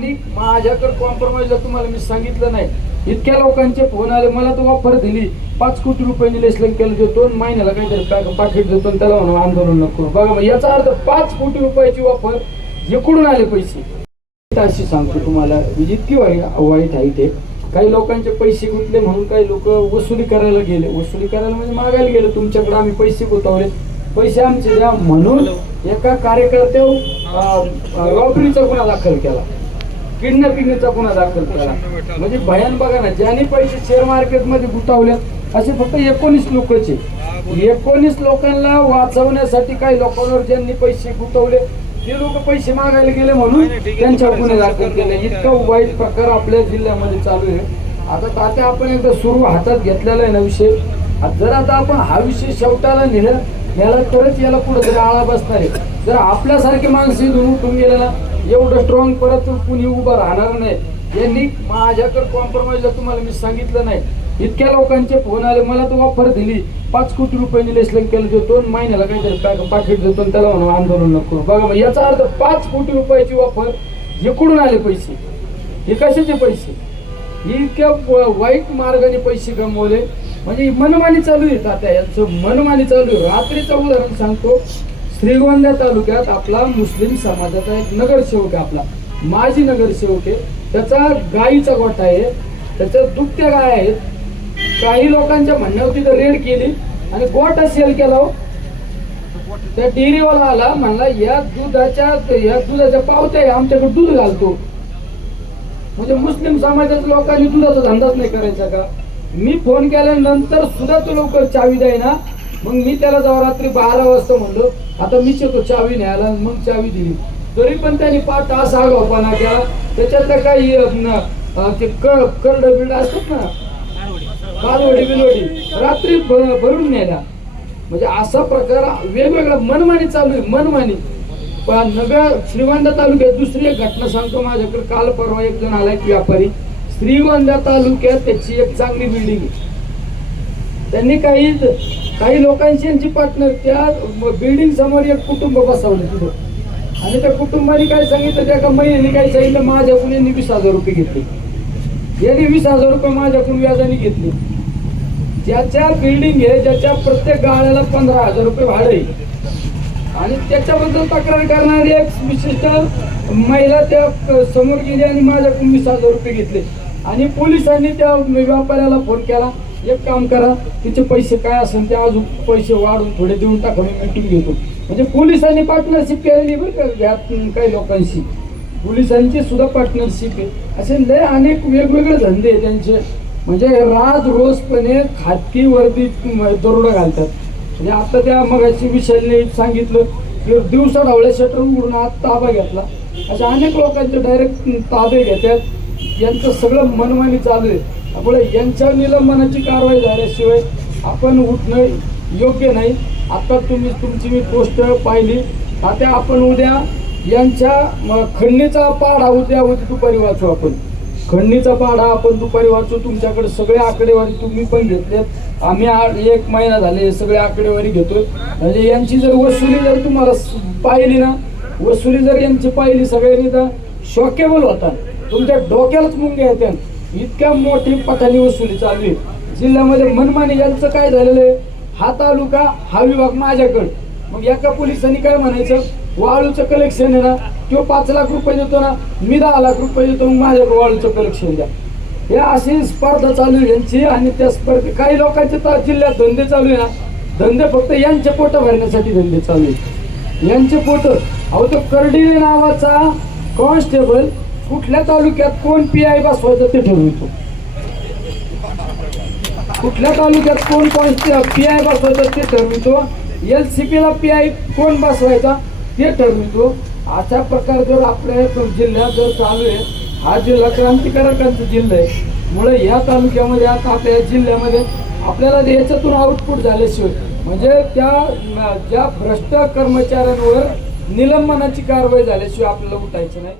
यांनी माझ्याकडे कॉम्प्रोमाइजला तुम्हाला मी सांगितलं नाही. इतक्या लोकांचे फोन आले मला तर ऑफर दिली. पाच कोटी रुपयांनी लेसलन केलं देतो महिन्याला काहीतरी पॅक- पाकिट देतो आणि त्याला म्हणून आंदोलन नको. बघा मग याचा अर्थ पाच कोटी रुपयाची ऑफर इकडून आले पैसे. अशी सांगतो तुम्हाला म्हणजे इतकी वाईट वाईट आहे ते. काही लोकांचे पैसे गुंतले म्हणून काही लोक वसुली करायला गेले. वसुली करायला म्हणजे मागायला गेले. तुमच्याकडे आम्ही पैसे गुंतवले. पैसे आमचे द्या म्हणून एका कार्यकर्त्यावर रॉबरीचा गुन्हा दाखल केला. किडनॅपिंगचा गुन्हा दाखल केला. म्हणजे भयान बघा ना ज्यांनी पैसे शेअर मार्केटमध्ये गुंतवले असे फक्त एकोणीस लोकचे. एकोणीस लोकांना वाचवण्यासाठी काही लोकांवर ज्यांनी पैसे गुंतवले ते लोक पैसे मागायला गेले म्हणून त्यांच्यावर गुन्हे दाखल केले. इतका वाईट प्रकार आपल्या जिल्ह्यामध्ये चालू आहे. आता तात्या आपण एकदा सुरू हातात घेतलेला आहे ना विषय. जर आता आपण हा विषय शेवटाला नेला याला तरच याला पुढे आळा बसणार आहे. जर आपल्यासारखे माणसं इथून उठून गेले ना एवढं स्ट्रॉंग परत कुणी उभं राहणार नाही. यांनी माझ्याकडे कॉम्प्रोमाइजला तुम्हाला मी सांगितलं नाही. इतक्या लोकांचे फोन आले मला तर ऑफर दिली. पाच कोटी रुपयांनी लेसलन केलं देतो महिन्याला काहीतरी पॅक- पाकिट देतो त्याला म्हणून आंदोलन नको. बघा मग याचा अर्थ पाच कोटी रुपयाची ऑफर इकडून आले पैसे. हे कशाचे पैसे? इतक्या वाईट मार्गाने पैसे कमवले म्हणजे मनमानी चालू आहे तात्या यांचं मनमानी चालू आहे. रात्रीचं उदाहरण सांगतो. श्रीगोंदा तालुक्यात आपला मुस्लिम समाजाचा एक नगरसेवक आहे आपला. माजी नगरसेवक आहे. त्याचा गाईचा गोठा आहे. त्याच्या दुभत्या गाय आहेत. काही लोकांच्या म्हणण्यावरती तर रेड केली आणि गोठा सेल केला हो. त्या डेअरीवाला आला म्हणला या दुधाच्या या दुधाच्या पावत्या आहे, आमच्याकडे दूध घालतो. म्हणजे मुस्लिम समाजाच्या लोकांनी दुधाचा धंदाच नाही करायचा का? मी फोन केल्यानंतर सुद्धा तो लवकर चावी द्यायना. मग मी त्याला जेव्हा रात्री बारा वाजता म्हणलो आता मीच येतो चावी न्यायला मग चावी दिली. तरी पण त्यांनी पाच तास आगाऊपणा केला. त्याच्यात काही ते क करड बिड असतात ना? कालवडी बिलवडी. रात्री भ- भरून नेल्या म्हणजे असा प्रकार वेगवेगळा मनमानी चालू आहे मनमानी. पण नव्या श्रीगोंदा तालुक्यात दुसरी एक घटना सांगतो माझ्याकडे. काल परवा एक जण आलाय व्यापारी. श्रीगोंदा तालुक्यात त्याची एक चांगली बिल्डिंग आहे. त्यांनी काही काही लोकांची यांची पार्टनर त्या बिल्डिंग समोर एक कुटुंब बसवलं तिथं. आणि त्या कुटुंबाने काय सांगितलं त्या कंपनीने महिन्याने काय सांगितलं माझ्याकडून यांनी वीस हजार रुपये घेतले. यांनी वीस हजार रुपये माझ्याकडून व्याजाने घेतले. ज्याच्या बिल्डिंग आहे ज्याच्या प्रत्येक गाळ्याला पंधरा हजार रुपये भाडं आहे. आणि त्याच्याबद्दल तक्रार करणारी एक विशिष्ट महिला त्या क- समोर गेली आणि माझ्याकडून वीस हजार रुपये घेतले. आणि पोलिसांनी त्या व्यापाऱ्याला फोन केला. एक काम करा तिचे पैसे काय असेल ते अजून पैसे वाढून थोडे देऊन टाका मी मिटून घेतो. म्हणजे पोलिसांनी पार्टनरशिप केलेली बरं का यात काही लोकांशी. पोलिसांची सुद्धा पार्टनरशिप आहे. असे लय अनेक वेगवेगळे धंदे आहे त्यांचे. म्हणजे राज रोजपणे खाजगी वर्दी दरोडा घालतात. म्हणजे आता त्या मगाशी विशालने सांगितलं की दिवसा ढावळ्या शटर उघडून आत ताबा घेतला. अशा अनेक लोकांचे डायरेक्ट ताबे घेतात. यांचं सगळं मनमानी चालू आहे. त्यामुळे यांच्या निलंबनाची कारवाई झाल्याशिवाय आपण उठणं योग्य नाही. आता तुम्ही तुमची मी पोस्ट पाहिली. आता आपण उद्या यांच्या खंडणीचा पाढा उद्या उद्या दुपारी वाचू आपण. खंडणीचा पाढा आपण दुपारी वाचू. तुमच्याकडे सगळे आकडेवारी तुम्ही पण घेतलेत. आम्ही एक महिना झाले हे सगळे आकडेवारी घेतोय. म्हणजे यांची जर वसुली जर तुम्हाला पाहिली ना वसुली जर यांची पाहिली सगळ्यांनी तर शॉकेबल होता. तुमच्या डोक्यालाच मुंग्या येत्या इतक्या मोठी पठाणी वसुली चालू आहे. जिल्ह्यामध्ये मनमानी यांचं काय झालेलं आहे? हा तालुका हा विभाग माझ्याकडे. मग एका पोलिसांनी काय म्हणायचं? वाळूचं कलेक्शन आहे ना तो पाच लाख रुपये देतो ना मी दहा लाख रुपये देतो मग माझ्याकडे वाळूचं कलेक्शन द्या. या अशी स्पर्धा चालू आहे यांची आणि त्या स्पर्धे काही लोकांचे तर जिल्ह्यात धंदे चालू आहे ना. धंदे फक्त यांचे पोट भरण्यासाठी धंदे चालू आहे यांचे पोट अहो तो कर्डिले नावाचा कॉन्स्टेबल कुठल्या तालुक्यात कोण पी आय बसवायचं ते ठरवितो. कुठल्या तालुक्यात कोण कोण पी आय बसवायचं ते ठरवितो. एल सी पीला पी आय कोण बसवायचा ते ठरवितो. अशा प्रकार जर आपल्या जिल्ह्यात जर चालू आहे हा जिल्हा क्रांतिकारकांचा जिल्हा आहे. मुळे या तालुक्यामध्ये आता आपल्या या जिल्ह्यामध्ये आपल्याला याच्यातून आउटपुट झाल्याशिवाय म्हणजे त्या ज्या भ्रष्ट कर्मचाऱ्यांवर निलंबनाची कारवाई झाल्याशिवाय आपल्याला उठायचं नाही.